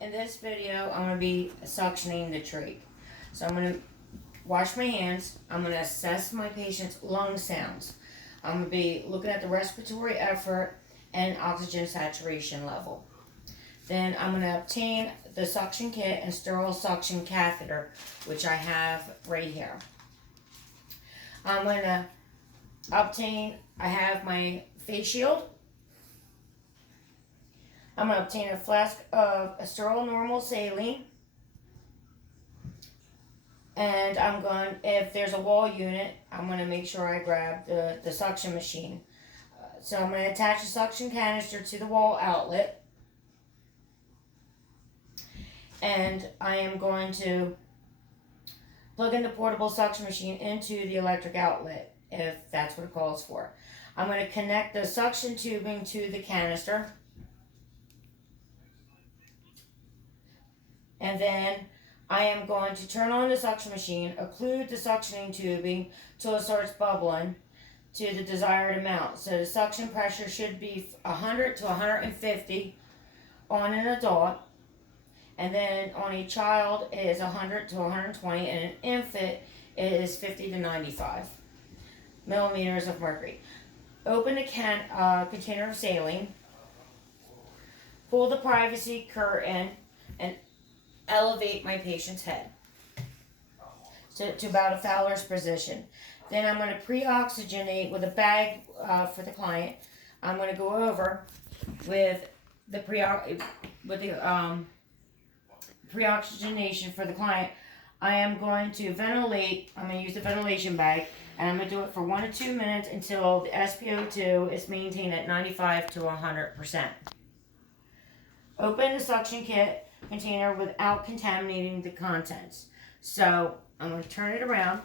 In this video, I'm going to be suctioning the trach. So I'm going to wash my hands. I'm going to assess my patient's lung sounds. I'm going to be looking at the respiratory effort and oxygen saturation level. Then I'm going to obtain the suction kit and sterile suction catheter, which I have right here. I'm going to I have my face shield. I'm going to obtain a flask of a sterile normal saline. And if there's a wall unit, I'm going to make sure I grab the suction machine. So I'm going to attach a suction canister to the wall outlet. And I am going to plug in the portable suction machine into the electric outlet, if that's what it calls for. I'm going to connect the suction tubing to the canister. And then I am going to turn on the suction machine, occlude the suctioning tubing till it starts bubbling to the desired amount. So the suction pressure should be 100 to 150 on an adult. And then on a child it is 100 to 120, and an infant it is 50 to 95 millimeters of mercury. Open the container of saline, pull the privacy curtain, and elevate my patient's head to about a Fowler's position. Then I'm going to pre-oxygenate with a bag for the client. I'm going to go over with the pre-oxygenation for the client. I am going to ventilate. I'm going to use the ventilation bag, and I'm going to do it for 1 to 2 minutes until the SpO2 is maintained at 95 to 100%. Open the suction kit container without contaminating the contents. So I'm going to turn it around.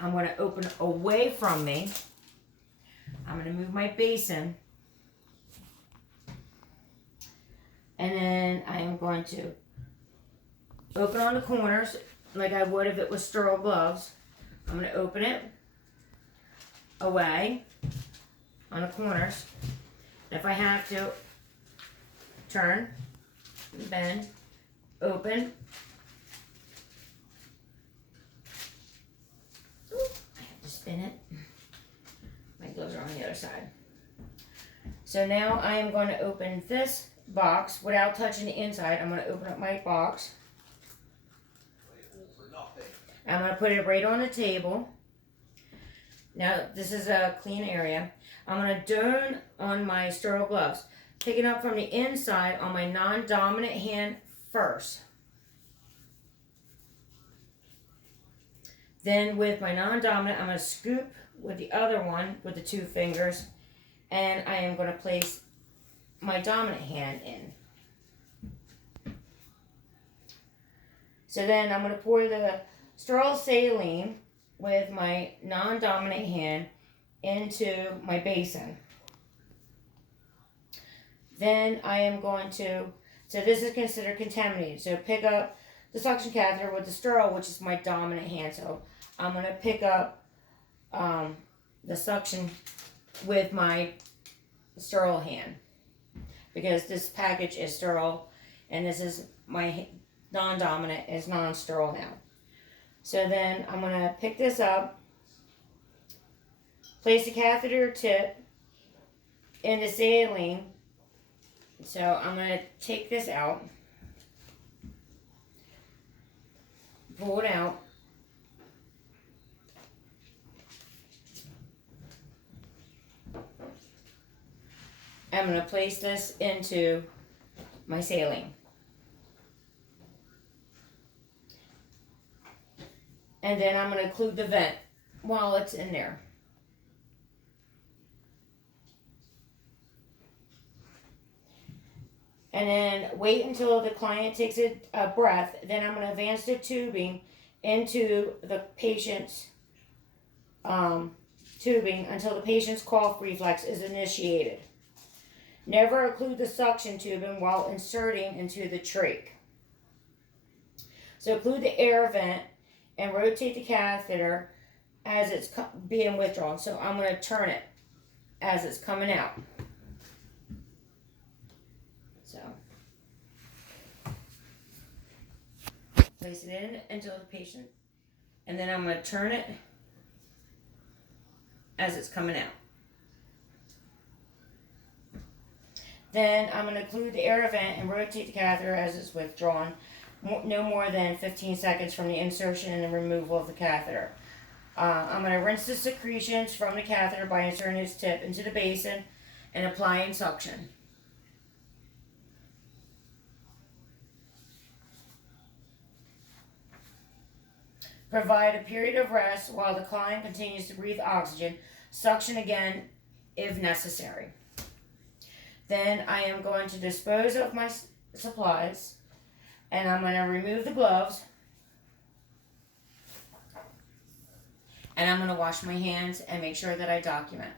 I'm going to open away from me. I'm going to move my basin. And then I am going to open on the corners like I would if it was sterile gloves. I'm going to open it away on the corners. If I have to, turn, bend, open. Ooh, I have to spin it. My gloves are on the other side. So now I am going to open this box without touching the inside. I'm going to open up my box. I'm going to put it right on the table. Now this is a clean area. I'm going to turn on my sterile gloves, picking up from the inside on my non-dominant hand first. Then with my non-dominant, I'm going to scoop with the other one with the 2 fingers, and I am going to place my dominant hand in. So then I'm going to pour the sterile saline with my non-dominant hand into my basin. Then I am going to, so this is considered contaminated. So pick up the suction catheter with the sterile, which is my dominant hand. So I'm going to pick up the suction with my sterile hand, because this package is sterile and this is my non-dominant is non-sterile now. So then I'm going to pick this up, place the catheter tip in the saline. So I'm going to take this out, pull it out, I'm going to place this into my saline. And then I'm going to occlude the vent while it's in there. And then wait until the client takes a breath. Then I'm going to advance the tubing into the patient's tubing until the patient's cough reflex is initiated. Never occlude the suction tubing while inserting into the trach. So occlude the air vent and rotate the catheter as it's being withdrawn. So I'm going to turn it as it's coming out. So Place it in until the patient, and then I'm going to turn it as it's coming out. Then I'm going to occlude the air vent and rotate the catheter as it's withdrawn, no more than 15 seconds from the insertion and the removal of the catheter. I'm going to rinse the secretions from the catheter by inserting its tip into the basin and applying suction. Provide a period of rest while the client continues to breathe oxygen. Suction again if necessary. Then I am going to dispose of my supplies, and I'm going to remove the gloves, and I'm going to wash my hands and make sure that I document.